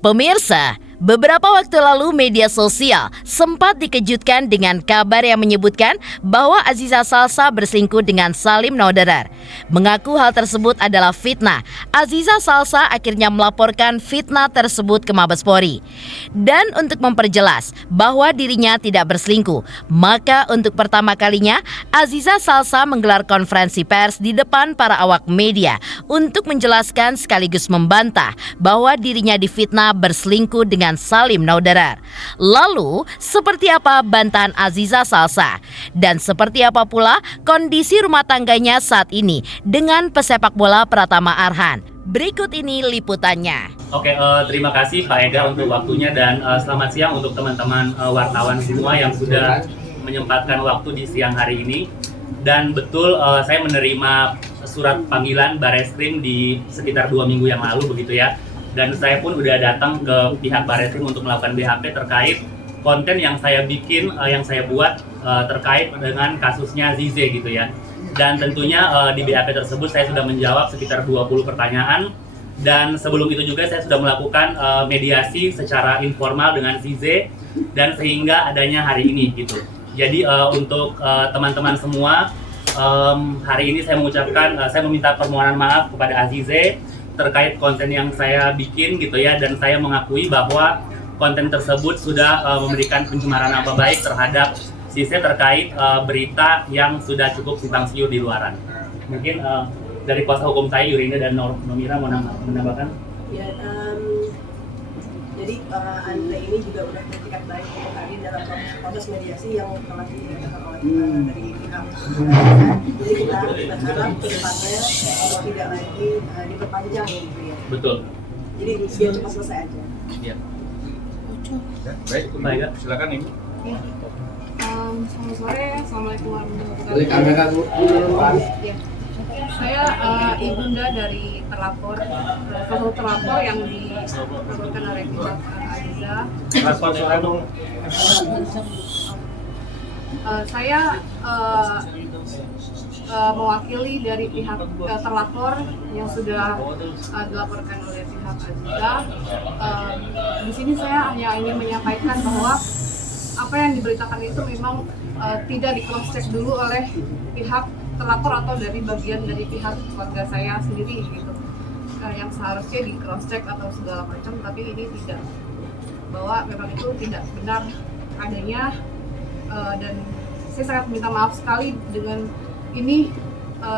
Pemirsa, beberapa waktu lalu media sosial sempat dikejutkan dengan kabar yang menyebutkan bahwa Aziza Salsa berselingkuh dengan Salim Naudadar. Mengaku hal tersebut adalah fitnah, Aziza Salsa akhirnya melaporkan fitnah tersebut ke Mabes Polri. Dan untuk memperjelas bahwa dirinya tidak berselingkuh, maka untuk pertama kalinya Aziza Salsa menggelar konferensi pers di depan para awak media untuk menjelaskan sekaligus membantah bahwa dirinya difitnah berselingkuh dengan Salim Naudadar. Lalu, seperti apa bantahan Aziza Salsa? Dan seperti apa pula kondisi rumah tangganya saat ini dengan pesepak bola Pratama Arhan? Berikut ini liputannya. Oke, terima kasih Pak Ega untuk waktunya dan selamat siang untuk teman-teman wartawan semua yang sudah menyempatkan waktu di siang hari ini. Dan betul saya menerima surat panggilan Bareskrim di sekitar 2 minggu yang lalu begitu ya. Dan saya pun udah datang ke pihak Bareskrim untuk melakukan BHP terkait konten yang saya bikin, yang saya buat terkait dengan kasusnya Zize gitu ya. Dan tentunya di BHP tersebut saya sudah menjawab sekitar 20 pertanyaan. Dan sebelum itu juga saya sudah melakukan mediasi secara informal dengan Zize dan sehingga adanya hari ini gitu. Jadi untuk teman-teman semua, hari ini saya mengucapkan, saya meminta permohonan maaf kepada Azize terkait konten yang saya bikin gitu ya, dan saya mengakui bahwa konten tersebut sudah memberikan pencemaran nama baik terhadap Zize terkait berita yang sudah cukup simpang siur di luaran. Mungkin dari kuasa hukum saya Yurinda dan Nomira mau menambahkan? Ya, jadi Andre ini juga sudah bersikap baik untuk hadir dalam proses mediasi yang telah dilakukan oleh dari pihak. Jadi kita berharap ke depannya tidak lagi diperpanjang gitu ya. Betul. Jadi biar cepat selesai aja. Iya. Baik, Pak Ega. silakan Ibu. Selamat sore, assalamualaikum warahmatullahi wabarakatuh. Ya. Saya ibunda dari terlapor, salah terlapor yang dilaporkan oleh pihak Aziza. Saya mewakili dari pihak terlapor yang sudah dilaporkan oleh pihak Aziza. Di sini saya hanya ingin menyampaikan bahwa apa yang diberitakan itu memang tidak di cross check dulu oleh pihak terlapor atau dari bagian dari pihak keluarga saya sendiri gitu, yang seharusnya di cross check atau segala macam, tapi ini tidak, bahwa memang itu tidak benar adanya, dan saya sangat minta maaf sekali dengan ini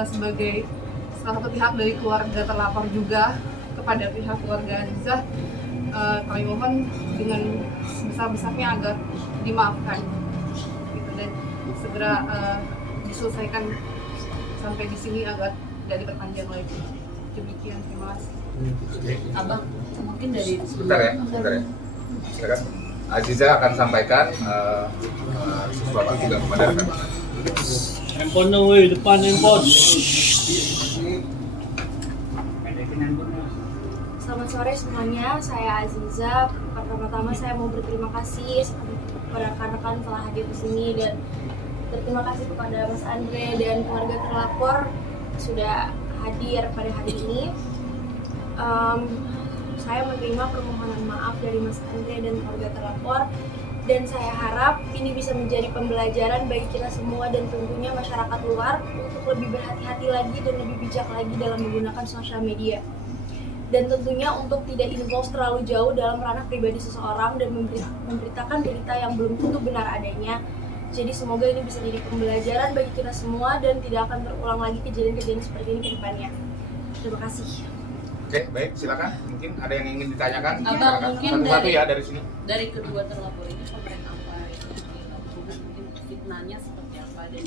sebagai salah satu pihak dari keluarga terlapor juga kepada pihak keluarga Aziza. Kami mohon dengan sebesar-besarnya agar dimaafkan gitu, dan segera diselesaikan sampai di sini agar tidak diperpanjang lagi. Demikian, terima kasih. Abang, mungkin dari Sebentar ya. Silakan. Aziza akan sampaikan sesuatu juga kepada rekan-rekan. Handphone dong, woi, depan handphone. Selamat sore semuanya, saya Aziza. Pertama-tama saya mau berterima kasih kepada rekan-rekan telah hadir di sini, dan berterima kasih kepada Mas Andre dan keluarga terlapor sudah hadir pada hari ini. Saya menerima permohonan maaf dari Mas Andre dan keluarga terlapor, dan saya harap ini bisa menjadi pembelajaran bagi kita semua dan tentunya masyarakat luar untuk lebih berhati-hati lagi dan lebih bijak lagi dalam menggunakan sosial media. Dan tentunya untuk tidak involve terlalu jauh dalam ranah pribadi seseorang dan memberitakan berita yang belum tentu benar adanya. Jadi semoga ini bisa jadi pembelajaran bagi kita semua dan tidak akan terulang lagi kejadian-kejadian seperti ini ke depannya. Terima kasih. Oke, baik, silakan. Mungkin ada yang ingin ditanyakan? Abang, Silakan. mungkin Satu-satu ya dari sini. dari kedua terlapor ini konten apa yang dilakukan, mungkin fitnahnya seperti apa dan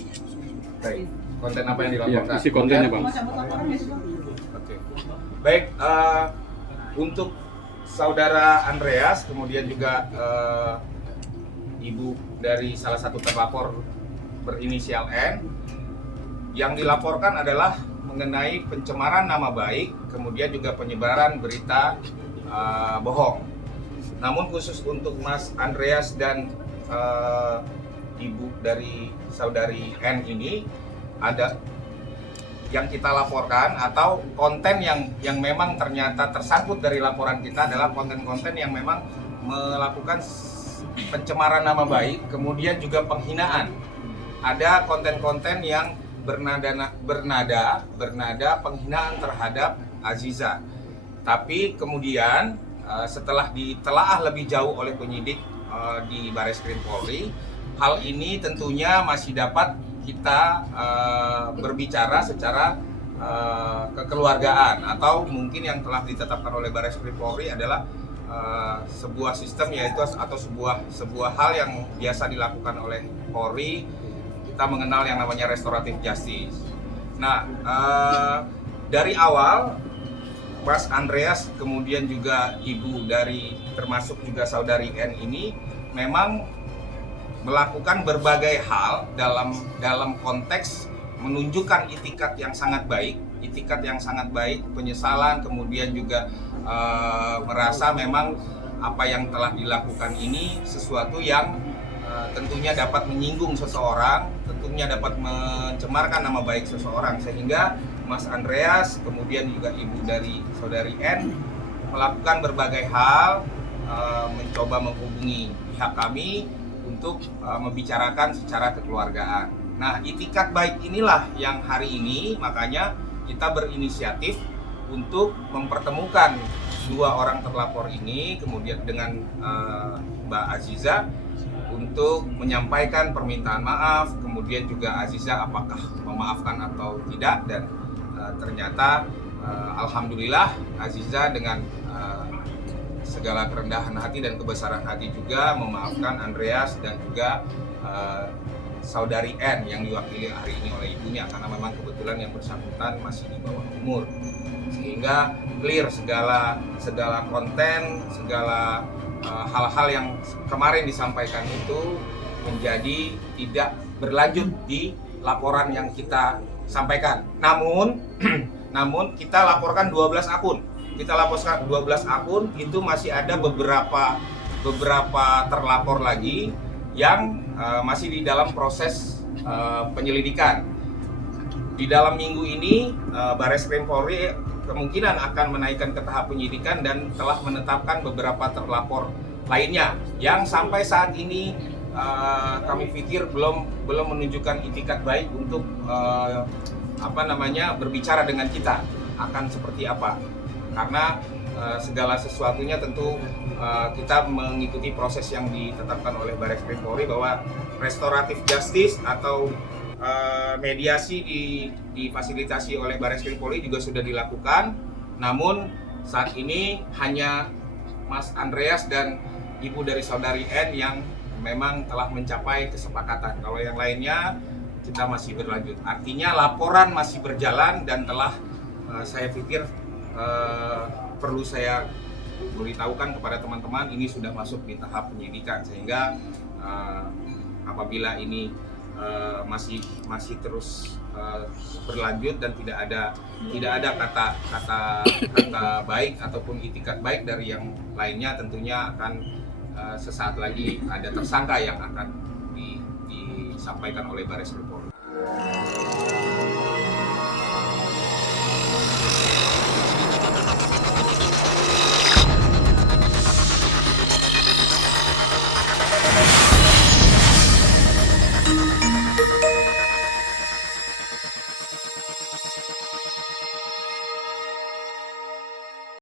Baik, konten apa yang dilaporkan? Isi kontennya, Bang. Oke. Baik, untuk saudara Andreas, kemudian juga ibu dari salah satu terlapor berinisial N, yang dilaporkan adalah mengenai pencemaran nama baik, kemudian juga penyebaran berita bohong. Namun khusus untuk Mas Andreas dan ibu dari saudari N ini, ada yang kita laporkan atau konten yang memang ternyata tersangkut dari laporan kita adalah konten-konten yang memang melakukan pencemaran nama baik, kemudian juga penghinaan. Ada konten-konten yang bernada penghinaan terhadap Aziza. Tapi kemudian setelah ditelaah lebih jauh oleh penyidik di Bareskrim Polri, hal ini tentunya masih dapat kita berbicara secara kekeluargaan, atau mungkin yang telah ditetapkan oleh Bareskrim Polri adalah sebuah sistem, yaitu atau sebuah hal yang biasa dilakukan oleh Polri. Kita mengenal yang namanya restoratif justice. Nah, dari awal Mas Andreas kemudian juga ibu dari termasuk juga saudari N ini memang melakukan berbagai hal dalam konteks menunjukkan itikat yang sangat baik, penyesalan, kemudian juga merasa memang apa yang telah dilakukan ini sesuatu yang tentunya dapat menyinggung seseorang, tentunya dapat mencemarkan nama baik seseorang, sehingga Mas Andreas kemudian juga ibu dari saudari N melakukan berbagai hal, mencoba menghubungi pihak kami untuk membicarakan secara kekeluargaan. Nah, itikat baik inilah yang hari ini makanya kita berinisiatif untuk mempertemukan dua orang terlapor ini kemudian dengan Mbak Aziza untuk menyampaikan permintaan maaf, kemudian juga Aziza apakah memaafkan atau tidak, dan ternyata alhamdulillah Aziza dengan segala kerendahan hati dan kebesaran hati juga memaafkan Andreas dan juga saudari N yang diwakili hari ini oleh ibunya, karena memang kebetulan yang bersangkutan masih di bawah umur, sehingga clear segala konten, segala hal-hal yang kemarin disampaikan itu menjadi tidak berlanjut di laporan yang kita sampaikan. Namun kita laporkan 12 akun. Kita laporkan 12 akun, itu masih ada beberapa terlapor lagi yang masih di dalam proses penyelidikan. Di dalam minggu ini Bareskrim Polri kemungkinan akan menaikkan ke tahap penyidikan dan telah menetapkan beberapa terlapor lainnya yang sampai saat ini kami pikir belum menunjukkan itikat baik untuk berbicara dengan kita akan seperti apa, karena segala sesuatunya tentu kita mengikuti proses yang ditetapkan oleh Bareskrim Polri bahwa restoratif justice atau mediasi difasilitasi oleh Bareskrim Polri juga sudah dilakukan. Namun saat ini hanya Mas Andreas dan ibu dari saudari N yang memang telah mencapai kesepakatan. Kalau yang lainnya kita masih berlanjut. Artinya laporan masih berjalan dan telah saya pikir perlu saya beritahukan kepada teman-teman, ini sudah masuk di tahap penyidikan, sehingga apabila ini masih terus berlanjut dan tidak ada kata baik ataupun itikat baik dari yang lainnya, tentunya akan sesaat lagi ada tersangka yang akan disampaikan oleh Bareskrim Polri.